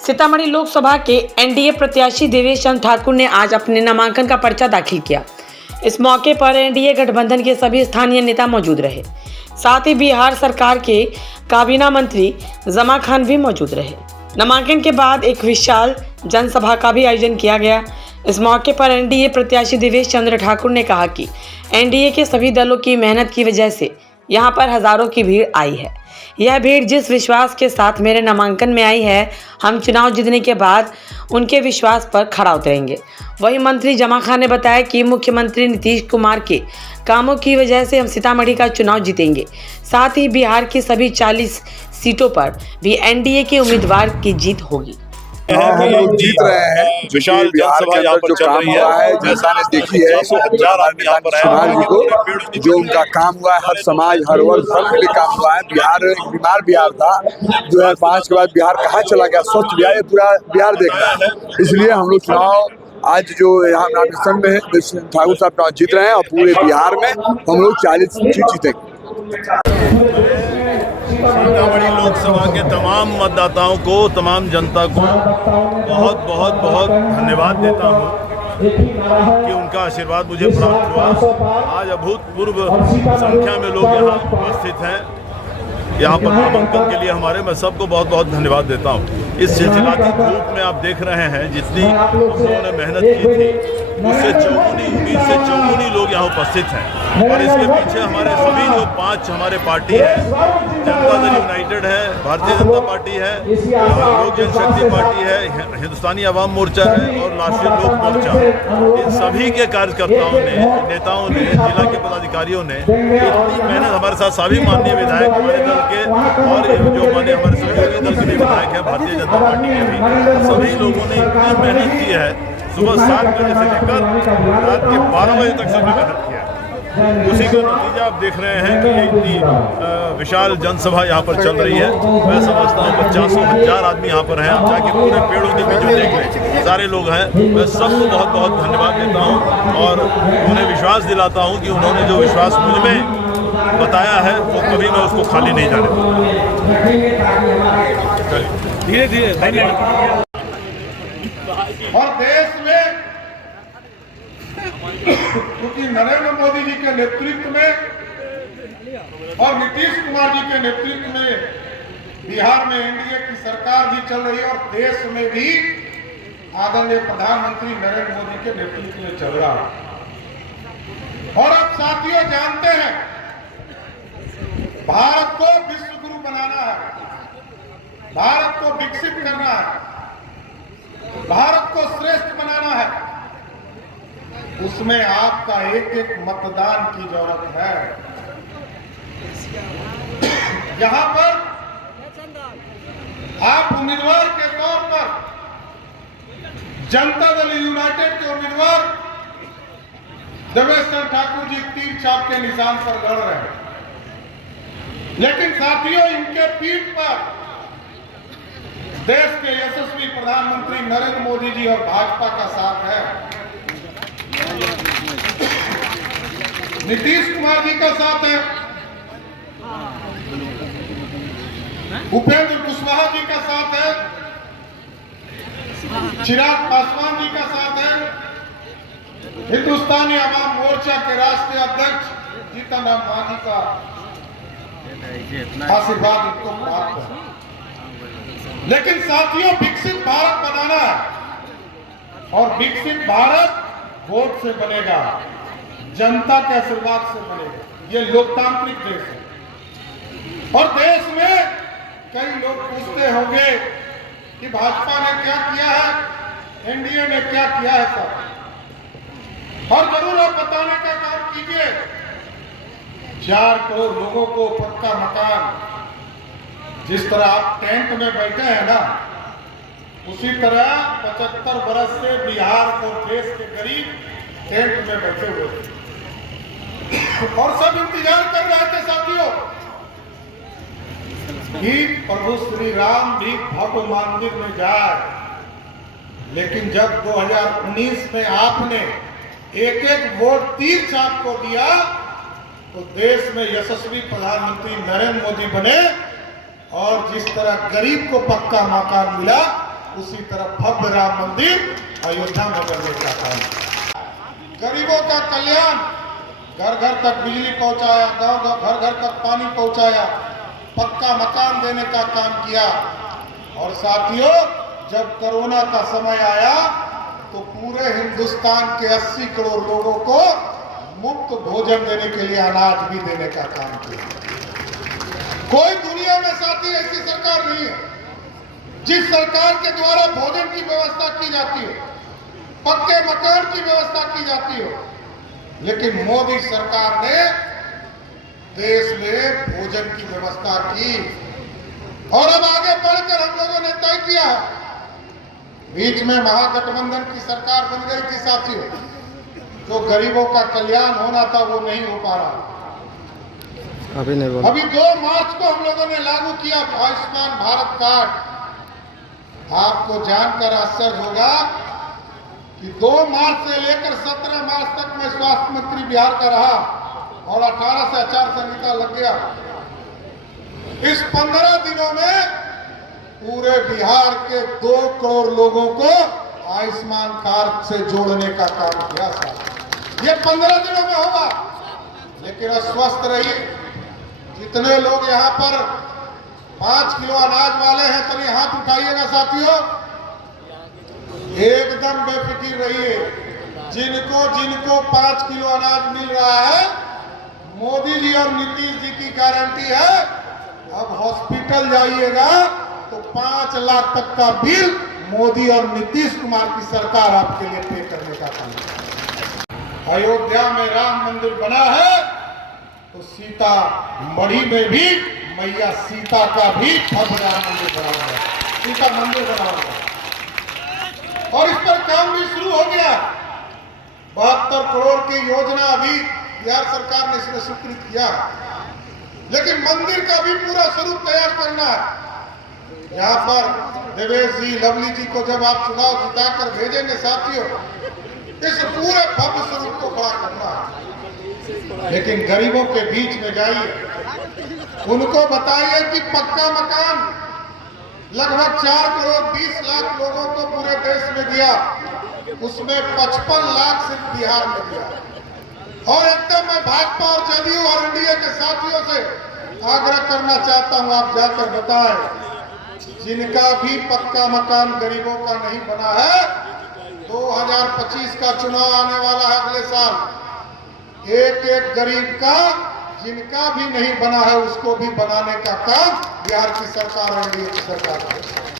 सीतामढ़ी लोकसभा के एनडीए प्रत्याशी देवेश चंद्र ठाकुर ने आज अपने नामांकन का पर्चा दाखिल किया। इस मौके पर एनडीए गठबंधन के सभी स्थानीय नेता मौजूद रहे। साथ ही बिहार सरकार के काबीना मंत्री जमा खान भी मौजूद रहे। नामांकन के बाद एक विशाल जनसभा का भी आयोजन किया गया। इस मौके पर एनडीए प्रत्याशी देवेश चंद्र ठाकुर ने कहा कि एनडीए के सभी दलों की मेहनत की वजह से यहाँ पर हजारों की भीड़ आई है। यह भीड़ जिस विश्वास के साथ मेरे नामांकन में आई है, हम चुनाव जीतने के बाद उनके विश्वास पर खरा उतरेंगे। वहीं मंत्री जमा खान ने बताया कि मुख्यमंत्री नीतीश कुमार के कामों की वजह से हम सीतामढ़ी का चुनाव जीतेंगे। साथ ही बिहार की सभी 40 सीटों पर भी एनडीए के उम्मीदवार की जीत होगी। हम लोग जीत रहे हैं। विशाल जनसभा यहाँ पर चल रही है। जैसा ने देखी है समाज को जो उनका काम हुआ है, हर समाज हर वर्ग सब के लिए काम हुआ है। बिहार एक बीमार बिहार था, 2005 के बाद बिहार कहाँ चला गया, स्वस्थ बिहार, ये पूरा बिहार देख रहा है। इसलिए हम लोग चुनाव आज जो यहाँ नामांकन में ठाकुर साहब चुनाव जीत रहे हैं और पूरे बिहार में हम लोग 40 सीट जीतेंगे। सीतामढ़ी लोकसभा के तमाम मतदाताओं को, तमाम जनता को बहुत बहुत बहुत धन्यवाद देता हूं कि उनका आशीर्वाद मुझे प्राप्त हुआ। आज अभूतपूर्व संख्या में लोग यहाँ उपस्थित हैं। यहाँ पर नामांकन के लिए हमारे, मैं सबको बहुत बहुत धन्यवाद देता हूँ। इस सिलसिलाती धूप में आप देख रहे हैं जितनी उन्होंने मेहनत की थी उससे चौगुनी लोग यहाँ उपस्थित हैं। और इसके पीछे हमारे सभी जो 5 हमारे पार्टी है, जनता दल यूनाइटेड है, भारतीय जनता पार्टी है, लोक जनशक्ति पार्टी है, हिंदुस्तानी अवाम मोर्चा है और राष्ट्रीय लोक मोर्चा। इन सभी के कार्यकर्ताओं ने, नेताओं ने, जिला के पदाधिकारियों ने इतनी मेहनत, हमारे साथ सभी माननीय विधायक हमारे दल के और जो माननीय हमारे सहयोगी दल के भी विधायक है, भारतीय जनता पार्टी के भी, सभी लोगों ने इतनी मेहनत की है। सुबह 7 बजे से लेकर रात के 12 बजे तक सभी मेहनत किया है। उसी का नतीजा आप देख रहे हैं कि ये इतनी विशाल जनसभा यहाँ पर चल रही है। मैं समझता हूँ 50,000 आदमी यहाँ पर हैं। आप जाके पूरे पेड़ों के बीच में देख लें, सारे लोग हैं। मैं सबको बहुत बहुत धन्यवाद देता हूँ और उन्हें विश्वास दिलाता हूँ कि उन्होंने जो विश्वास मुझ में बताया है वो कभी मैं उसको खाली नहीं जाने दूँगा। धीरे धीरे और देश में क्योंकि नरेंद्र मोदी जी के नेतृत्व में और नीतीश कुमार जी के नेतृत्व में बिहार में एनडीए की सरकार भी चल रही है और देश में भी आदरणीय प्रधानमंत्री नरेंद्र मोदी के नेतृत्व में चल रहा है। और अब साथियों जानते हैं, भारत को विश्व गुरु बनाना है, भारत को विकसित करना है, भारत को श्रेष्ठ बनाना है। उसमें आपका एक एक मतदान की जरूरत है। यहां पर आप उम्मीदवार के तौर पर जनता दल यूनाइटेड के उम्मीदवार देवेश चंद्र ठाकुर जी तीर छाप के निशान पर लड़ रहे हैं। लेकिन साथियों, इनके पीठ पर देश के यशस्वी प्रधानमंत्री नरेंद्र मोदी जी और भाजपा का साथ है, नीतीश कुमार जी का साथ है, उपेंद्र कुशवाहा जी का साथ है, चिराग पासवान जी का साथ है, हिंदुस्तानी अवाम मोर्चा के राष्ट्रीय अध्यक्ष जीतन राम मांझी का आशीर्वाद इनको प्राप्त है। लेकिन साथियों, विकसित भारत बनाना है और विकसित भारत वोट से बनेगा, जनता के आशीर्वाद से बनेगा। ये लोकतांत्रिक देश है और देश में कई लोग पूछते होंगे कि भाजपा ने क्या किया है, एनडीए ने क्या किया है सब, और जरूर आप बताने का काम कीजिए। 4 करोड़ लोगों को पक्का मकान, जिस तरह आप टेंट में बैठे हैं ना, उसी तरह 75 बरस से बिहार और देश के गरीब टेंट में बैठे हुए थे और सब इंतजार कर रहे थे साथियों कि प्रभु श्री राम भी भव्य मंदिर में जाए। लेकिन जब 2019 में आपने एक एक वोट तीर छाप को दिया तो देश में यशस्वी प्रधानमंत्री नरेंद्र मोदी बने और जिस तरह गरीब को पक्का मकान मिला उसी तरह भव्य राम मंदिर अयोध्या में बनने का काम। गरीबों का कल्याण, घर घर तक बिजली पहुंचाया, गांव घर घर तक पानी पहुंचाया, पक्का मकान देने का काम किया। और साथियों, जब कोरोना का समय आया तो पूरे हिंदुस्तान के 80 करोड़ लोगों को मुफ्त भोजन देने के लिए अनाज भी देने का काम किया। कोई दुनिया में साथी ऐसी सरकार नहीं है जिस सरकार के द्वारा भोजन की व्यवस्था की जाती हो, पक्के मकान की व्यवस्था की जाती हो। लेकिन मोदी सरकार ने देश में भोजन की व्यवस्था की और अब आगे बढ़कर हम लोगों ने तय किया है। बीच में महागठबंधन की सरकार बन गई थी साथियों, जो गरीबों का कल्याण होना था वो नहीं हो पा रहा। अभी 2 मार्च को हम लोगों ने लागू किया आयुष्मान भारत कार्ड। आपको जानकर आश्चर्य होगा कि 2 मार्च से लेकर 17 मार्च तक मैं स्वास्थ्य मंत्री बिहार का रहा और 18 से आचार संहिता लग गया। इस 15 दिनों में पूरे बिहार के 2 करोड़ लोगों को आयुष्मान कार्ड से जोड़ने का काम किया साहब। ये 15 दिनों में होगा। लेकिन स्वस्थ रहिए। जितने लोग यहाँ पर 5 किलो अनाज वाले हैं, तभी हाथ उठाइएगा साथियों। एकदम बेफिक्र रहिए। जिनको 5 किलो अनाज मिल रहा है, मोदी जी और नीतीश जी की गारंटी है, अब हॉस्पिटल जाइएगा तो 5 लाख तक का बिल मोदी और नीतीश कुमार की सरकार आपके लिए पे करने का काम है। अयोध्या में राम मंदिर बना है तो सीता मढ़ी में भी मैया सीता का भी भव्य राम मंदिर बना हुआ है, सीता मंदिर बना हुआ है। और इस पर काम भी शुरू हो गया। 72 करोड़ की योजना अभी बिहार सरकार ने इसमें स्वीकृत किया। लेकिन मंदिर का भी पूरा स्वरूप तैयार करना है। यहाँ पर देवेश जी, लवली जी को जब आप चुनाव जिताकर भेजेंगे साथियों, इस पूरे भव्य स्वरूप को खड़ा करना है। लेकिन गरीबों के बीच में जाइए, उनको बताइए कि पक्का मकान लगभग 4 करोड़ 20 लाख लोगों को पूरे देश में दिया, उसमें 55 लाख सिर्फ बिहार में दिया। और एकदम मैं भाजपा और जदयू और एनडीए के साथियों से आग्रह करना चाहता हूं, आप जाकर बताएं जिनका भी पक्का मकान गरीबों का नहीं बना है, 2025 का चुनाव आने वाला है अगले साल, एक गरीब का जिनका भी नहीं बना है उसको भी बनाने का काम बिहार की सरकार और एनडीए की सरकार करेगी।